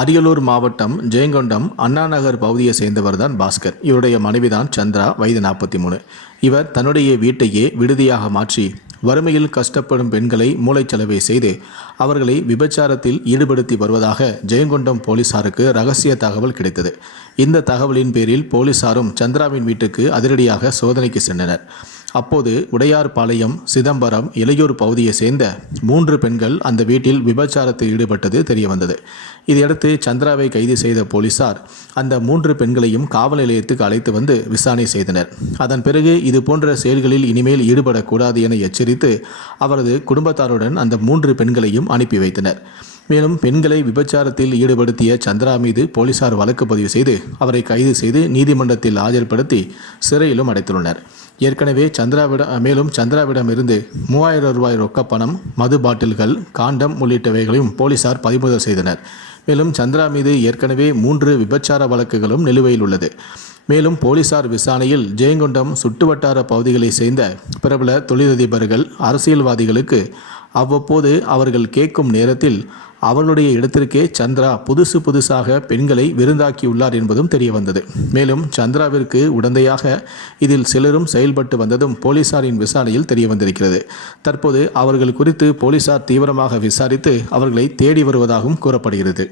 அரியலூர் மாவட்டம் ஜெயங்கொண்டம் அண்ணாநகர் பகுதியை சேர்ந்தவர் தான் பாஸ்கர். இவருடைய மனைவிதான் சந்திரா வயது நாற்பத்தி மூணு இவர் தன்னுடைய வீட்டையே விடுதியாக மாற்றி வறுமையில் கஷ்டப்படும் பெண்களை மூளைச்சலவை செய்து அவர்களை விபச்சாரத்தில் ஈடுபடுத்தி வருவதாக ஜெயங்கொண்டம் போலீசாருக்கு ரகசிய தகவல் கிடைத்தது. இந்த தகவலின் பேரில் போலீசாரும் சந்திராவின் வீட்டுக்கு அதிரடியாக சோதனைக்கு சென்றனர். அப்போது உடையார்பாளையம் சிதம்பரம் இளையூர் பகுதியை சேர்ந்த மூன்று பெண்கள் அந்த வீட்டில் விபச்சாரத்தில் ஈடுபட்டது தெரியவந்தது. இதையடுத்து சந்திராவை கைது செய்த போலீசார் அந்த மூன்று பெண்களையும் காவல் நிலையத்துக்கு அழைத்து வந்து விசாரணை செய்தனர். அதன் பிறகு இது போன்ற செயல்களில் இனிமேல் ஈடுபடக்கூடாது என எச்சரித்து அவரது குடும்பத்தாருடன் அந்த மூன்று பெண்களையும் அனுப்பி வைத்தனர். மேலும் பெண்களை விபச்சாரத்தில் ஈடுபடுத்திய சந்திரா மீது போலீசார் வழக்கு பதிவு செய்து அவரை கைது செய்து நீதிமன்றத்தில் ஆஜர்படுத்தி சிறையிலும் அடைத்துள்ளனர். ஏற்கனவே சந்திராவிடம் மேலும் சந்திராவிடம் இருந்து மூவாயிரம் ரூபாய் ரொக்க பணம் மது பாட்டில்கள் காண்டம் உள்ளிட்டவைகளையும் போலீசார் பறிமுதல் செய்தனர். மேலும் சந்திரா மீது ஏற்கனவே மூன்று விபச்சார வழக்குகளும் நிலுவையில் உள்ளது. மேலும் போலீசார் விசாரணையில் ஜெயங்கொண்டம் சுட்டுவட்டார பகுதிகளைச் சேர்ந்த பிரபல தொழிலதிபர்கள் அரசியல்வாதிகளுக்கு அவ்வப்போது அவர்கள் கேட்கும் நேரத்தில் அவர்களுடைய இடத்திற்கே சந்திரா புதுசு புதுசாக பெண்களை விருந்தாக்கியுள்ளார் என்பதும் தெரிய வந்தது மேலும் சந்திராவிற்கு உடந்தையாக இதில் சிலரும் செயல்பட்டு வந்ததும் போலீசாரின் விசாரணையில் தெரிய வந்திருக்கிறது தற்போது அவர்கள் குறித்து போலீசார் தீவிரமாக விசாரித்து அவர்களை தேடி வருவதாகவும் கூறப்படுகிறது.